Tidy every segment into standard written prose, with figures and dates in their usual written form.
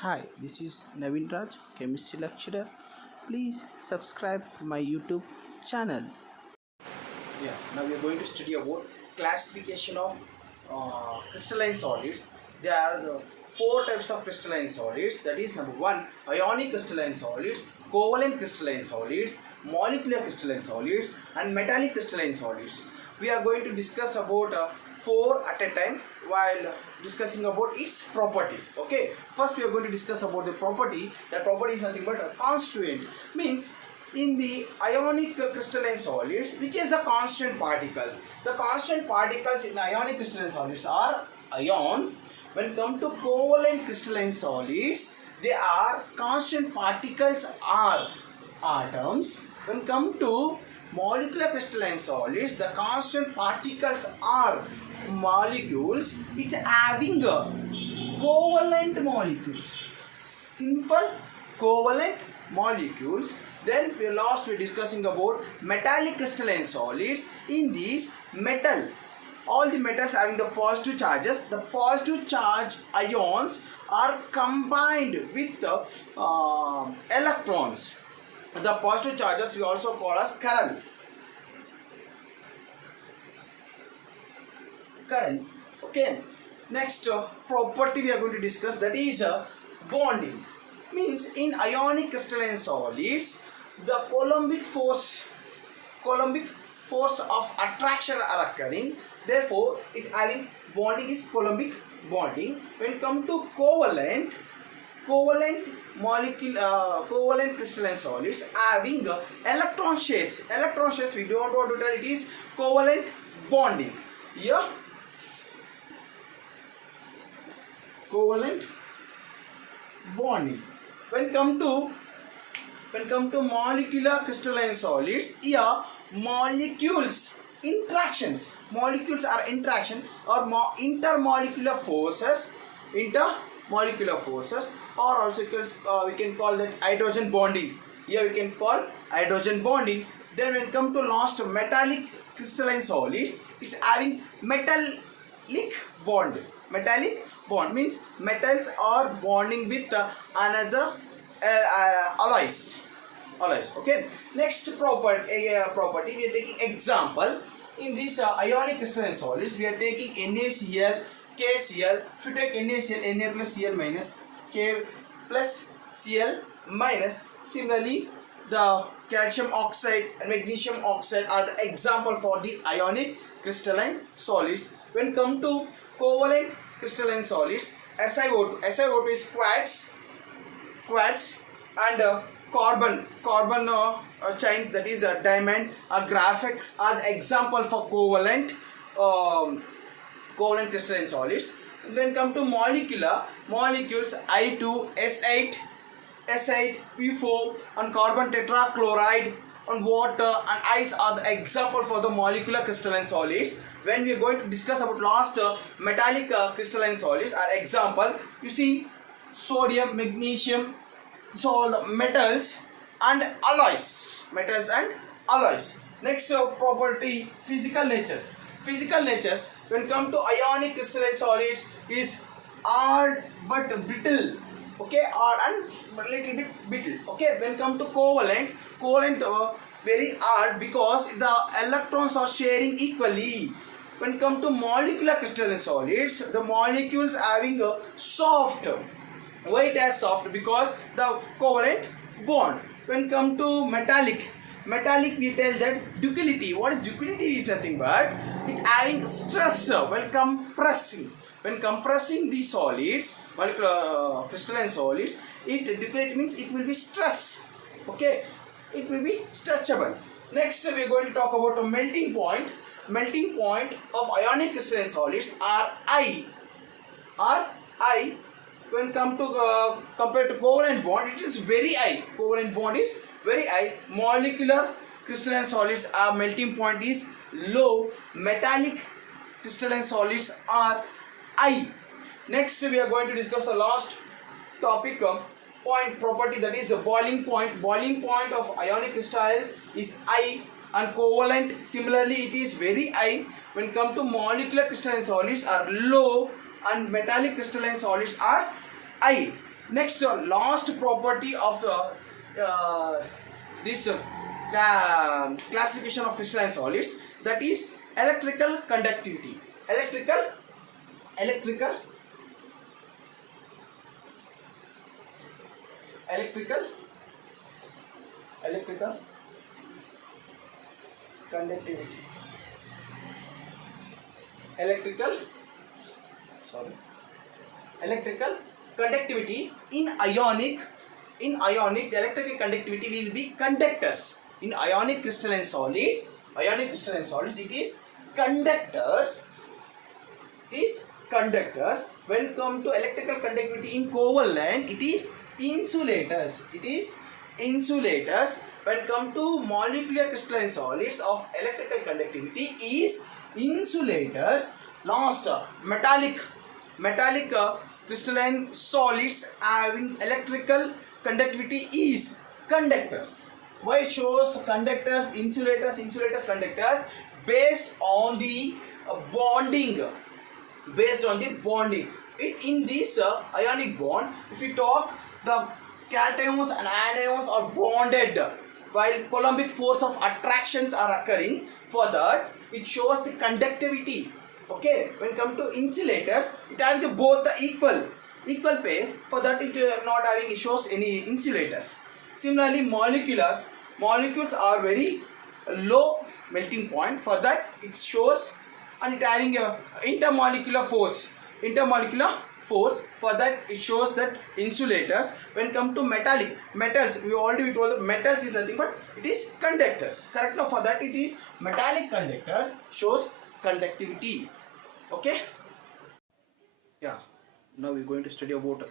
Hi, this is Navin Raj, chemistry lecturer. Please subscribe my YouTube channel. Yeah, now we are going to study about classification of crystalline solids. There are four types of crystalline solids. That is number one, ionic crystalline solids, covalent crystalline solids, molecular crystalline solids, and metallic crystalline solids. We are going to discuss about four at a time while discussing about its properties. Okay, first we are going to discuss about the property. That property is nothing but a constituent, means in the ionic crystalline solids, which is the constant particles. The constant particles in ionic crystalline solids are ions. When come to covalent crystalline solids, they are constant particles are atoms. When come to molecular crystalline solids, the constant particles are molecules. It's having covalent molecules, simple covalent molecules. Then we're discussing about metallic crystalline solids. In these metal, all the metals having the positive charges, the positive charge ions are combined with the electrons. The positive charges we also call as current. Okay, next property we are going to discuss, that is bonding. Means in ionic crystalline solids, the Coulombic force of attraction are occurring. Therefore, it having bonding is Coulombic bonding. When come to covalent crystalline solids having electron shares. Electron shares we don't want to tell, it is covalent bonding. Here, covalent bonding. When come to molecular crystalline solids, here molecules are interaction or intermolecular forces, or also we can call that hydrogen bonding. Here we can call hydrogen bonding. Then when come to last metallic crystalline solids, it's having metallic bond. Metallic bond means metals are bonding with another alloys. Okay, next property we are taking example. In these ionic crystalline solids, we are taking NaCl, KCl. If you take NaCl, Na plus Cl minus, K plus Cl minus. Similarly, the calcium oxide and magnesium oxide are the example for the ionic crystalline solids. When come to covalent crystalline solids, SiO2 is quartz and carbon chains, that is a diamond, a graphite are the example for covalent crystalline solids. When come to molecules, I2, S8, P4 and carbon tetrachloride and water and ice are the example for the molecular crystalline solids. When we are going to discuss about last metallic crystalline solids, are example, you see sodium, magnesium, so all the metals and alloys. Next property, physical natures. When come to ionic crystalline solids is hard but brittle. Okay, hard and but little bit brittle. Okay, when come to covalent very hard because the electrons are sharing equally. When come to molecular crystalline solids, the molecules having a soft. Why it has soft? Because the covalent bond. When come to metallic we tell that ductility. What is ductility? Is nothing but it having stress when compressing. When compressing the solids, molecular crystalline solids, ductility means it will be stress. Okay, it will be stretchable. Next we are going to talk about a melting point. Melting point of ionic crystalline solids are I. When come to compared to covalent bond, it is very high. Covalent bond is very high. Molecular crystalline solids are melting point is low. Metallic crystalline solids are high. Next we are going to discuss the last topic point property, that is a boiling point. Boiling point of ionic crystals is high and covalent similarly it is very high. When come to molecular crystalline solids are low and metallic crystalline solids are high. Next, last property of this classification of crystalline solids, that is electrical conductivity. Electrical conductivity. Electrical conductivity in ionic, the electrical conductivity will be conductors. In ionic crystalline solids, it is conductors. When come to electrical conductivity in covalent, it is insulators. When come to molecular crystalline solids of electrical conductivity is insulators. Last, metallic crystalline solids having electrical conductivity is conductors. Why it shows conductors, insulators, conductors? Based on the bonding. It in this ionic bond, if we talk, the cations and anions are bonded while Coulombic force of attractions are occurring. For that, it shows the conductivity. Okay, when come to insulators, it has both the equal pace. For that, it not having, it shows any insulators. Similarly, molecules are very low melting point. For that, it shows, and it having a intermolecular force. For that, it shows that insulators. When come to metals, we already told that metals is nothing but it is conductors. Correct? Now for that, it is metallic conductors shows conductivity. Okay. Yeah. Now we're going to study about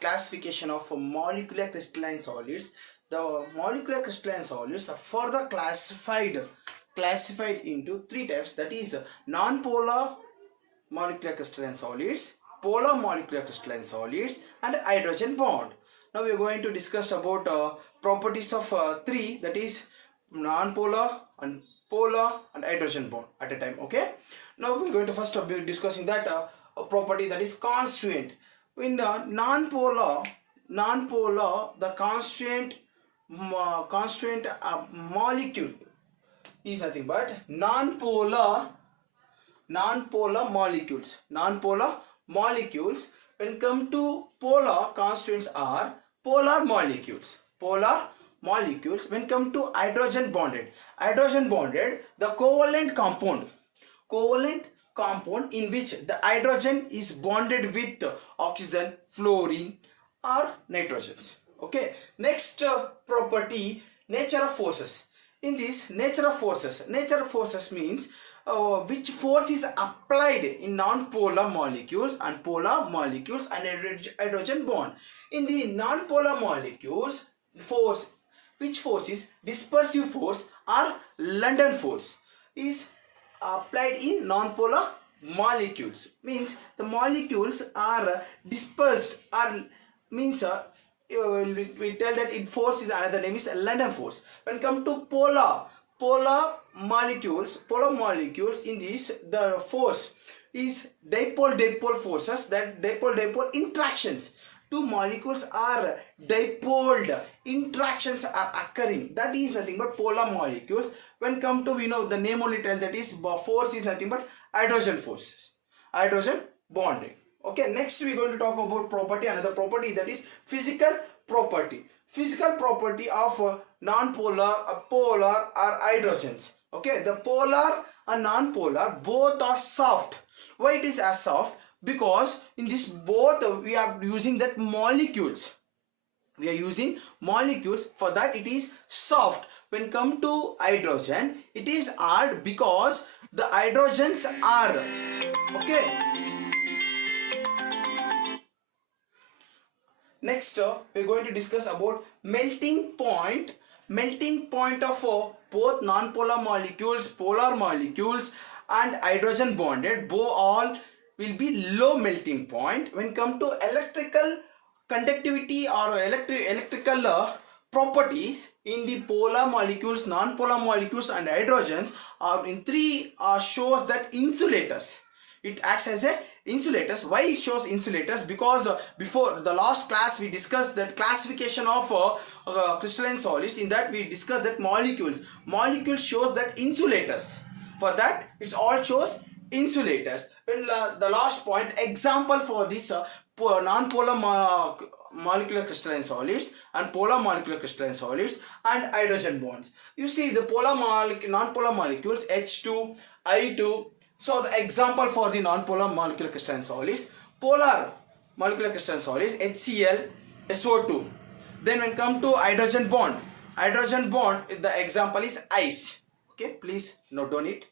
classification of molecular crystalline solids. The molecular crystalline solids are further classified into three types. That is non-polar molecular crystalline solids, polar molecular crystalline solids, and hydrogen bond. Now we are going to discuss about properties of three, that is non-polar and polar and hydrogen bond at a time. Okay. Now we are going to first be discussing that property, that is constituent. In non-polar, the constituent molecule is nothing but non-polar molecules. When come to polar, constituents are polar molecules. When come to hydrogen bonded, the covalent compound in which the hydrogen is bonded with oxygen, fluorine or nitrogens. Okay. Next property, nature of forces. In this nature of forces means which force is applied in non-polar molecules and polar molecules and hydrogen bond. In the non-polar molecules, which force is dispersive force or London force is applied in non-polar molecules. Means the molecules are dispersed, or means we tell that it force is another name is London force. When come to polar molecules, in this the force is dipole forces, that dipole interactions. Two molecules are dipoled, interactions are occurring, that is nothing but polar molecules. When come to, we know the name only tells that is force is nothing but hydrogen bonding. Okay, next we are going to talk about property, another property, that is physical property of non-polar, polar or hydrogens. Okay, the polar and non-polar both are soft. Why it is as soft? Because in this both we are using that molecules. For that it is soft. When come to hydrogen, it is hard because the hydrogens are okay. Next, we are going to discuss about melting point of both non-polar molecules, polar molecules and hydrogen bonded. Both all will be low melting point. When come to electrical conductivity or electrical properties in the polar molecules, non-polar molecules and hydrogens are in three shows that insulators. It acts as a insulators. Why it shows insulators? Because before the last class we discussed that classification of crystalline solids. In that we discussed that molecules shows that insulators. For that it's all shows insulators. When the last point example for this non-polar molecular crystalline solids and polar molecular crystalline solids and hydrogen bonds. You see the polar non-polar molecules H2, I2. So the example for the non-polar molecular crystalline solids, polar molecular crystalline solids HCl, SO2. Then when come to hydrogen bond, the example is ice. Okay, please note down it.